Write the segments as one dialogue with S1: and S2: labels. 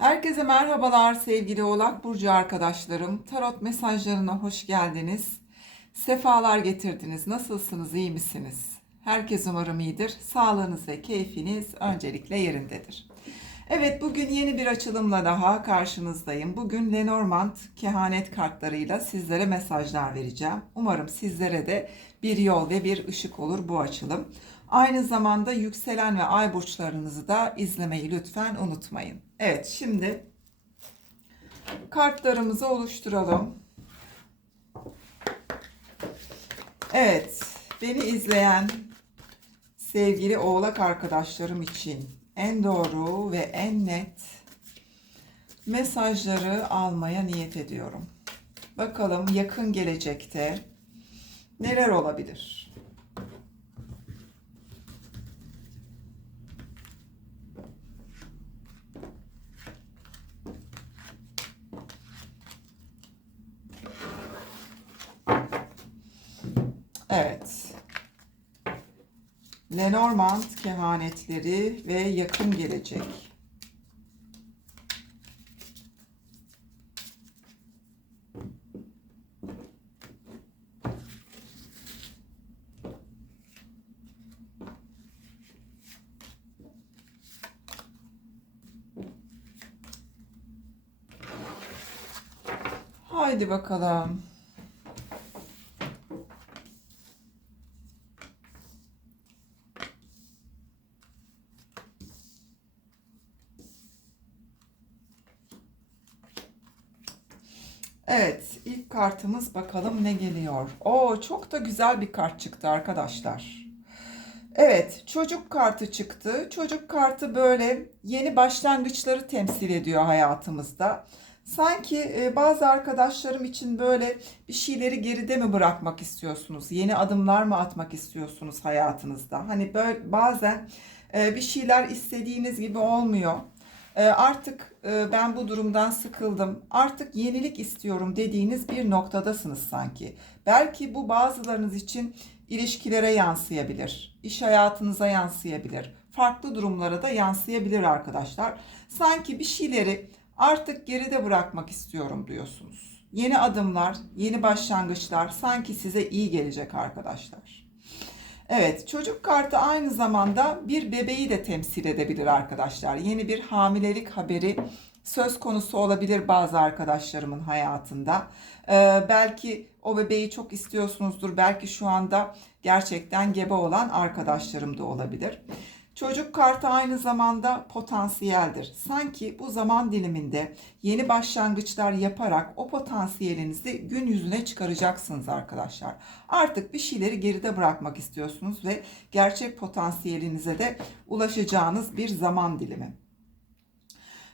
S1: Herkese merhabalar sevgili Oğlak Burcu arkadaşlarım. Tarot mesajlarına hoş geldiniz. Sefalar getirdiniz. Nasılsınız, iyi misiniz? Herkes umarım iyidir. Sağlığınız ve keyfiniz öncelikle yerindedir. Evet bugün yeni bir açılımla daha karşınızdayım. Bugün Lenormand kehanet kartlarıyla sizlere mesajlar vereceğim. Umarım sizlere de bir yol ve bir ışık olur bu açılım. Aynı zamanda yükselen ve ay burçlarınızı da izlemeyi lütfen unutmayın. Evet şimdi kartlarımızı oluşturalım. Evet beni izleyen sevgili oğlak arkadaşlarım için en doğru ve en net mesajları almaya niyet ediyorum. Bakalım yakın gelecekte neler olabilir? Evet. Lenormand kehanetleri ve yakın gelecek. Haydi bakalım. Evet, ilk kartımız bakalım ne geliyor. Oo, çok da güzel bir kart çıktı arkadaşlar. Evet, çocuk kartı çıktı. Çocuk kartı böyle yeni başlangıçları temsil ediyor hayatımızda. Sanki e, bazı arkadaşlarım için böyle bir şeyleri geride mi bırakmak istiyorsunuz? Yeni adımlar mı atmak istiyorsunuz hayatınızda? Hani böyle bazen e, bir şeyler istediğiniz gibi olmuyor. E, artık e, ben bu durumdan sıkıldım. Artık yenilik istiyorum dediğiniz bir noktadasınız sanki. Belki bu bazılarınız için ilişkilere yansıyabilir, iş hayatınıza yansıyabilir, farklı durumlara da yansıyabilir arkadaşlar. Sanki bir şeyleri artık geride bırakmak istiyorum diyorsunuz. Yeni adımlar, yeni başlangıçlar sanki size iyi gelecek arkadaşlar. Evet, çocuk kartı aynı zamanda bir bebeği de temsil edebilir arkadaşlar. Yeni bir hamilelik haberi söz konusu olabilir bazı arkadaşlarımın hayatında. Ee, belki o bebeği çok istiyorsunuzdur. Belki şu anda gerçekten gebe olan arkadaşlarım da olabilir. Çocuk kartı aynı zamanda potansiyeldir. Sanki bu zaman diliminde yeni başlangıçlar yaparak o potansiyelinizi gün yüzüne çıkaracaksınız arkadaşlar. Artık bir şeyleri geride bırakmak istiyorsunuz ve gerçek potansiyelinize de ulaşacağınız bir zaman dilimi.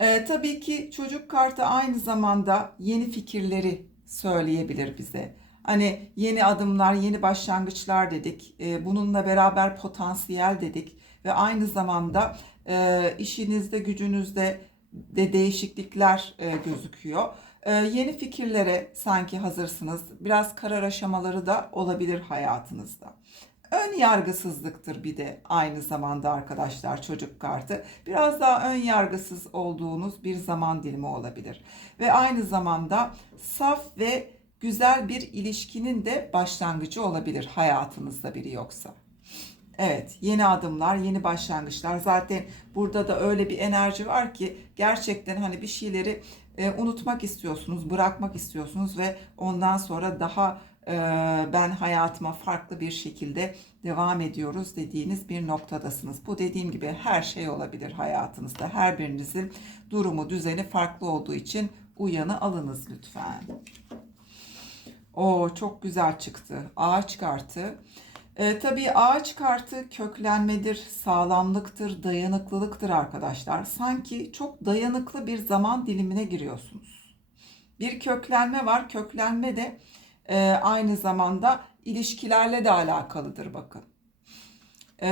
S1: Ee, tabii ki çocuk kartı aynı zamanda yeni fikirleri söyleyebilir bize. Hani yeni adımlar, yeni başlangıçlar dedik. Ee, bununla beraber potansiyel dedik ve aynı zamanda e, işinizde, gücünüzde de değişiklikler e, gözüküyor. E, yeni fikirlere sanki hazırsınız. Biraz karar aşamaları da olabilir hayatınızda. Ön yargısızlıktır bir de aynı zamanda arkadaşlar çocuk kartı. Biraz daha ön yargısız olduğunuz bir zaman dilimi olabilir. Ve aynı zamanda saf ve güzel bir ilişkinin de başlangıcı olabilir hayatınızda biri yoksa. Evet, yeni adımlar, yeni başlangıçlar. Zaten burada da öyle bir enerji var ki gerçekten hani bir şeyleri e, unutmak istiyorsunuz, bırakmak istiyorsunuz ve ondan sonra daha e, ben hayatıma farklı bir şekilde devam ediyoruz dediğiniz bir noktadasınız. Bu dediğim gibi her şey olabilir hayatınızda. Her birinizin durumu, düzeni farklı olduğu için uyanı alınız lütfen. O çok güzel çıktı. Ağaç kartı. E, tabii ağaç kartı köklenmedir, sağlamlıktır, dayanıklılıktır arkadaşlar. Sanki çok dayanıklı bir zaman dilimine giriyorsunuz. Bir köklenme var. Köklenme de e, aynı zamanda ilişkilerle de alakalıdır bakın. E,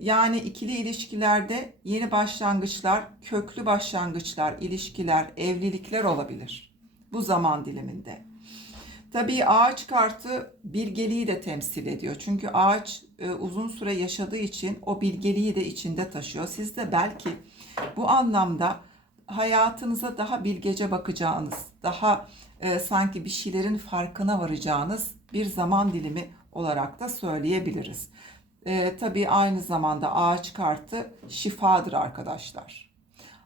S1: yani ikili ilişkilerde yeni başlangıçlar, köklü başlangıçlar, ilişkiler, evlilikler olabilir bu zaman diliminde. Tabii ağaç kartı bilgeliği de temsil ediyor. Çünkü ağaç e, uzun süre yaşadığı için o bilgeliği de içinde taşıyor. Siz de belki bu anlamda hayatınıza daha bilgece bakacağınız, daha e, sanki bir şeylerin farkına varacağınız bir zaman dilimi olarak da söyleyebiliriz. E, tabii aynı zamanda ağaç kartı şifadır arkadaşlar.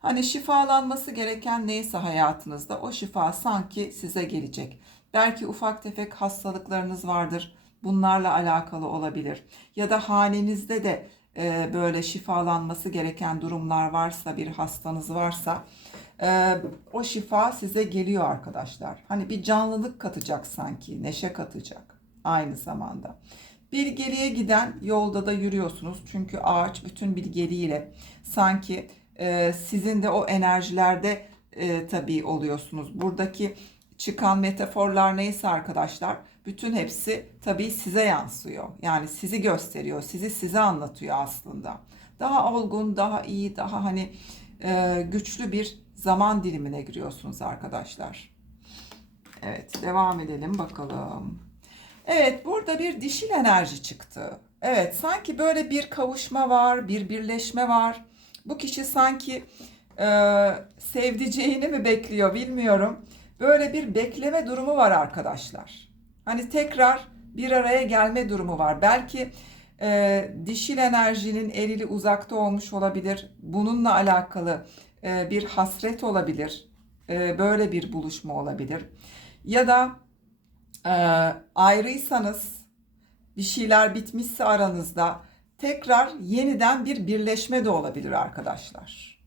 S1: Hani şifalanması gereken neyse hayatınızda o şifa sanki size gelecek. Belki ufak tefek hastalıklarınız vardır. Bunlarla alakalı olabilir. Ya da hanenizde de e, böyle şifalanması gereken durumlar varsa, bir hastanız varsa e, o şifa size geliyor arkadaşlar. Hani bir canlılık katacak sanki, neşe katacak aynı zamanda. Bilgeliğe giden yolda da yürüyorsunuz. Çünkü ağaç bütün bilgeliğiyle sanki e, sizin de o enerjilerde e, tabii oluyorsunuz. Buradaki çıkan metaforlar neyse arkadaşlar bütün hepsi tabii size yansıyor. Yani sizi gösteriyor, sizi size anlatıyor aslında. Daha olgun, daha iyi, daha hani e, güçlü bir zaman dilimine giriyorsunuz arkadaşlar. Evet, devam edelim bakalım. Evet, burada bir dişil enerji çıktı. Evet, sanki böyle bir kavuşma var, bir birleşme var. Bu kişi sanki e, sevdiceğini mi bekliyor bilmiyorum. Böyle bir bekleme durumu var arkadaşlar. Hani tekrar bir araya gelme durumu var. Belki e, dişil enerjinin erili uzakta olmuş olabilir. Bununla alakalı e, bir hasret olabilir. E, böyle bir buluşma olabilir. Ya da e, ayrıysanız bir şeyler bitmişse aranızda tekrar yeniden bir birleşme de olabilir arkadaşlar.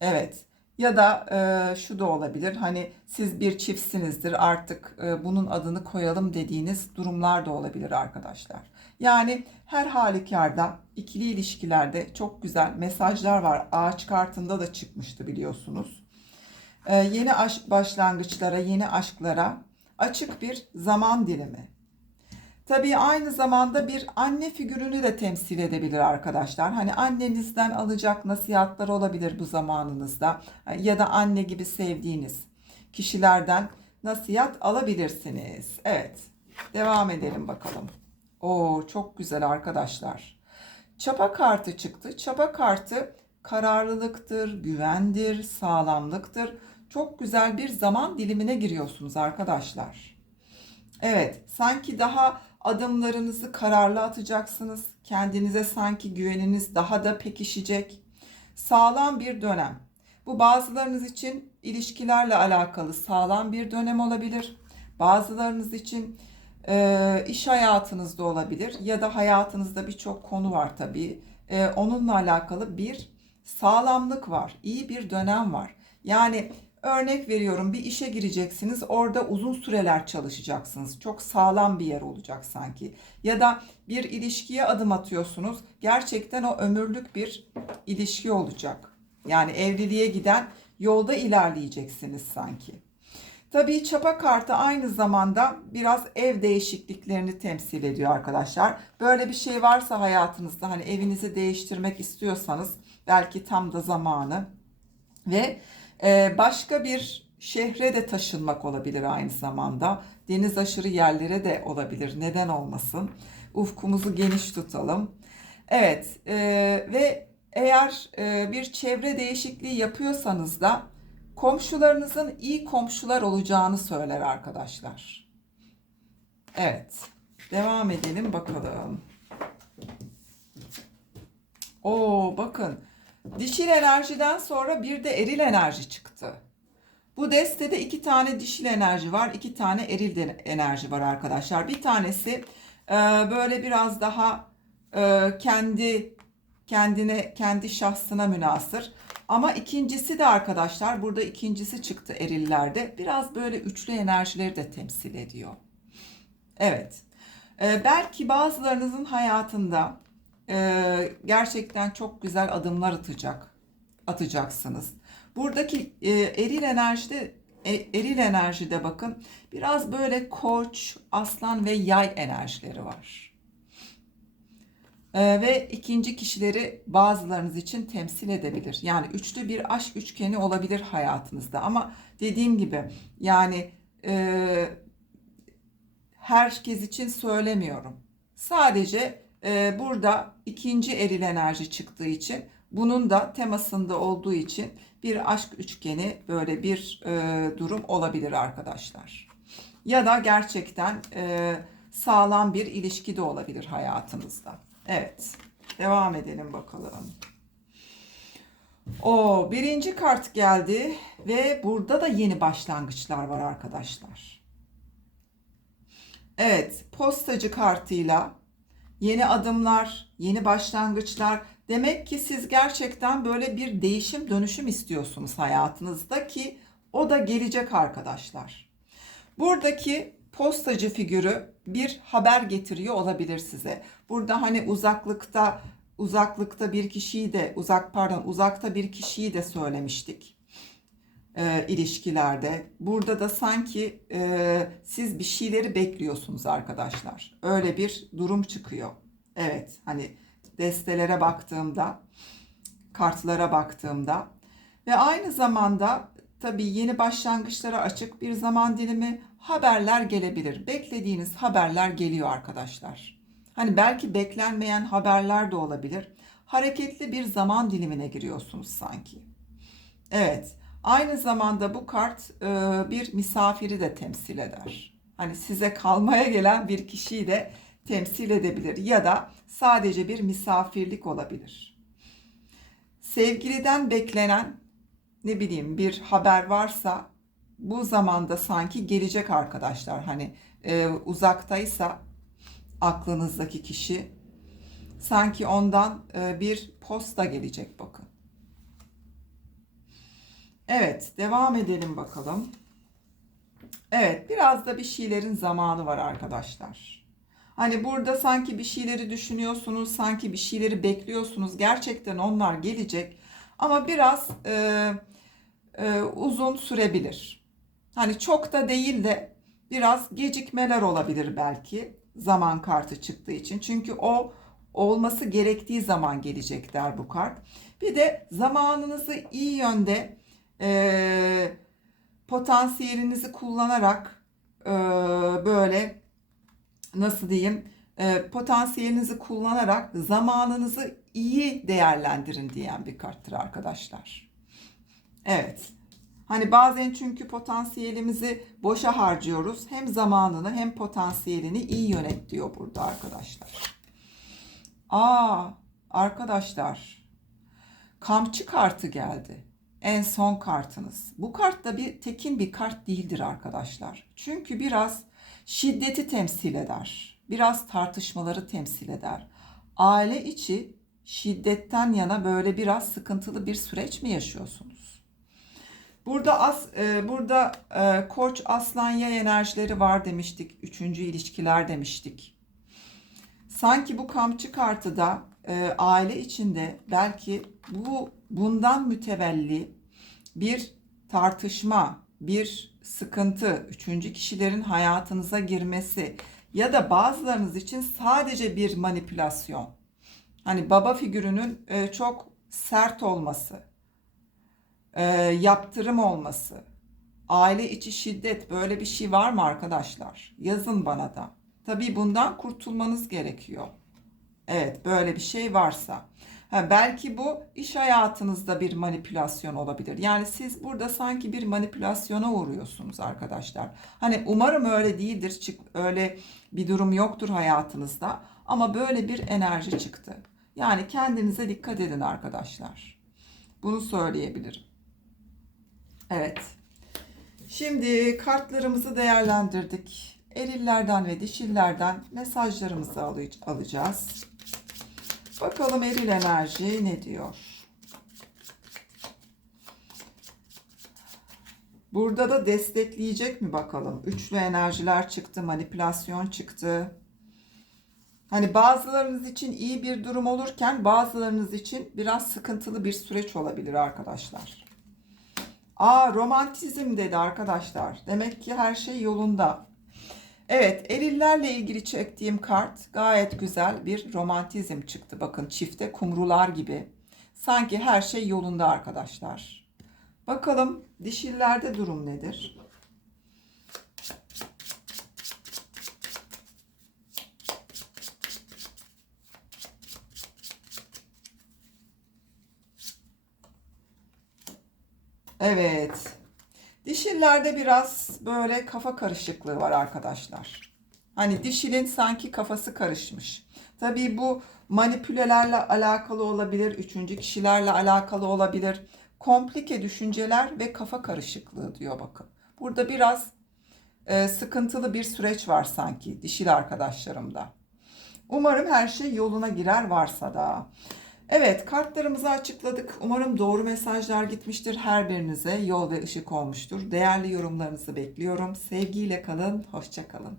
S1: Evet. Ya da e, şu da olabilir. Hani siz bir çiftsinizdir artık e, bunun adını koyalım dediğiniz durumlar da olabilir arkadaşlar. Yani her halükarda ikili ilişkilerde çok güzel mesajlar var. Ağaç kartında da çıkmıştı biliyorsunuz. E, yeni aşk başlangıçlara, yeni aşklara açık bir zaman dilimi. Tabii aynı zamanda bir anne figürünü de temsil edebilir arkadaşlar. Hani annenizden alacak nasihatler olabilir bu zamanınızda. Ya da anne gibi sevdiğiniz kişilerden nasihat alabilirsiniz. Evet. Devam edelim bakalım. Oo çok güzel arkadaşlar. Çapa kartı çıktı. Çapa kartı kararlılıktır, güvendir, sağlamlıktır. Çok güzel bir zaman dilimine giriyorsunuz arkadaşlar. Evet, sanki daha adımlarınızı kararlı atacaksınız. Kendinize sanki güveniniz daha da pekişecek. Sağlam bir dönem. Bu bazılarınız için ilişkilerle alakalı sağlam bir dönem olabilir. Bazılarınız için e, iş hayatınızda olabilir ya da hayatınızda birçok konu var tabii. E, onunla alakalı bir sağlamlık var, iyi bir dönem var. Yani Örnek veriyorum bir işe gireceksiniz orada uzun süreler çalışacaksınız. Çok sağlam bir yer olacak sanki. Ya da bir ilişkiye adım atıyorsunuz. Gerçekten o ömürlük bir ilişki olacak. Yani evliliğe giden yolda ilerleyeceksiniz sanki. Tabii çapa kartı aynı zamanda biraz ev değişikliklerini temsil ediyor arkadaşlar. Böyle bir şey varsa hayatınızda hani evinizi değiştirmek istiyorsanız belki tam da zamanı ve ee, başka bir şehre de taşınmak olabilir aynı zamanda. Deniz aşırı yerlere de olabilir. Neden olmasın? Ufkumuzu geniş tutalım. Evet e, ve eğer e, bir çevre değişikliği yapıyorsanız da komşularınızın iyi komşular olacağını söyler arkadaşlar. Evet. Devam edelim bakalım. Oo bakın Dişil enerjiden sonra bir de eril enerji çıktı. Bu destede iki tane dişil enerji var, iki tane eril enerji var arkadaşlar. Bir tanesi e, böyle biraz daha e, kendi kendine kendi şahsına münasır. Ama ikincisi de arkadaşlar burada ikincisi çıktı erillerde. Biraz böyle üçlü enerjileri de temsil ediyor. Evet. E, belki bazılarınızın hayatında e, gerçekten çok güzel adımlar atacak atacaksınız. Buradaki e, eril enerjide e, eril enerjide bakın biraz böyle koç, aslan ve yay enerjileri var. E, ve ikinci kişileri bazılarınız için temsil edebilir. Yani üçlü bir aşk üçgeni olabilir hayatınızda. Ama dediğim gibi yani e, herkes için söylemiyorum. Sadece e, burada ikinci eril enerji çıktığı için bunun da temasında olduğu için bir aşk üçgeni böyle bir e, durum olabilir arkadaşlar. Ya da gerçekten e, sağlam bir ilişki de olabilir hayatınızda. Evet. Devam edelim bakalım. O birinci kart geldi ve burada da yeni başlangıçlar var arkadaşlar. Evet, postacı kartıyla yeni adımlar, yeni başlangıçlar. Demek ki siz gerçekten böyle bir değişim, dönüşüm istiyorsunuz hayatınızda ki o da gelecek arkadaşlar. Buradaki postacı figürü bir haber getiriyor olabilir size. Burada hani uzaklıkta uzaklıkta bir kişiyi de uzak pardon uzakta bir kişiyi de söylemiştik e, ilişkilerde. Burada da sanki e, siz bir şeyleri bekliyorsunuz arkadaşlar. Öyle bir durum çıkıyor. Evet hani destelere baktığımda, kartlara baktığımda ve aynı zamanda tabii yeni başlangıçlara açık bir zaman dilimi haberler gelebilir. Beklediğiniz haberler geliyor arkadaşlar. Hani belki beklenmeyen haberler de olabilir. Hareketli bir zaman dilimine giriyorsunuz sanki. Evet. Aynı zamanda bu kart e, bir misafiri de temsil eder. Hani size kalmaya gelen bir kişiyi de temsil edebilir ya da sadece bir misafirlik olabilir. Sevgiliden beklenen ne bileyim bir haber varsa bu zamanda sanki gelecek arkadaşlar. Hani e, uzaktaysa aklınızdaki kişi sanki ondan e, bir posta gelecek bakın. Evet, devam edelim bakalım. Evet, biraz da bir şeylerin zamanı var arkadaşlar. Hani burada sanki bir şeyleri düşünüyorsunuz, sanki bir şeyleri bekliyorsunuz. Gerçekten onlar gelecek ama biraz e, e, uzun sürebilir. Hani çok da değil de biraz gecikmeler olabilir belki zaman kartı çıktığı için. Çünkü o olması gerektiği zaman gelecek der bu kart. Bir de zamanınızı iyi yönde e, potansiyelinizi kullanarak e, böyle nasıl diyeyim e, potansiyelinizi kullanarak zamanınızı iyi değerlendirin diyen bir karttır arkadaşlar. Evet. Hani bazen çünkü potansiyelimizi boşa harcıyoruz. Hem zamanını hem potansiyelini iyi yönet diyor burada arkadaşlar. Aa arkadaşlar kamçı kartı geldi. En son kartınız. Bu kart da bir tekin bir kart değildir arkadaşlar. Çünkü biraz şiddeti temsil eder. Biraz tartışmaları temsil eder. Aile içi şiddetten yana böyle biraz sıkıntılı bir süreç mi yaşıyorsunuz? Burada as, e, burada e, Koç Aslan Yay enerjileri var demiştik. Üçüncü ilişkiler demiştik. Sanki bu kamçı kartı da e, aile içinde belki bu bundan mütevelli bir tartışma, bir sıkıntı, üçüncü kişilerin hayatınıza girmesi ya da bazılarınız için sadece bir manipülasyon. Hani baba figürünün e, çok sert olması, e, yaptırım olması, aile içi şiddet böyle bir şey var mı arkadaşlar? Yazın bana da. Tabii bundan kurtulmanız gerekiyor. Evet böyle bir şey varsa. Ha, belki bu iş hayatınızda bir manipülasyon olabilir. Yani siz burada sanki bir manipülasyona uğruyorsunuz arkadaşlar. Hani umarım öyle değildir. Çık, öyle bir durum yoktur hayatınızda. Ama böyle bir enerji çıktı. Yani kendinize dikkat edin arkadaşlar. Bunu söyleyebilirim. Evet. Şimdi kartlarımızı değerlendirdik. Erillerden ve dişillerden mesajlarımızı alacağız. Bakalım eril enerji ne diyor? Burada da destekleyecek mi bakalım? Üçlü enerjiler çıktı, manipülasyon çıktı. Hani bazılarınız için iyi bir durum olurken bazılarınız için biraz sıkıntılı bir süreç olabilir arkadaşlar. Aa romantizm dedi arkadaşlar. Demek ki her şey yolunda. Evet, erillerle ilgili çektiğim kart gayet güzel bir romantizm çıktı. Bakın çifte kumrular gibi. Sanki her şey yolunda arkadaşlar. Bakalım dişillerde durum nedir? Evet. Dişillerde biraz böyle kafa karışıklığı var arkadaşlar. Hani dişilin sanki kafası karışmış. Tabii bu manipülelerle alakalı olabilir, üçüncü kişilerle alakalı olabilir. Komplike düşünceler ve kafa karışıklığı diyor bakın. Burada biraz e, sıkıntılı bir süreç var sanki dişil arkadaşlarımda. Umarım her şey yoluna girer varsa da. Evet, kartlarımızı açıkladık. Umarım doğru mesajlar gitmiştir. Her birinize yol ve ışık olmuştur. Değerli yorumlarınızı bekliyorum. Sevgiyle kalın, hoşça kalın.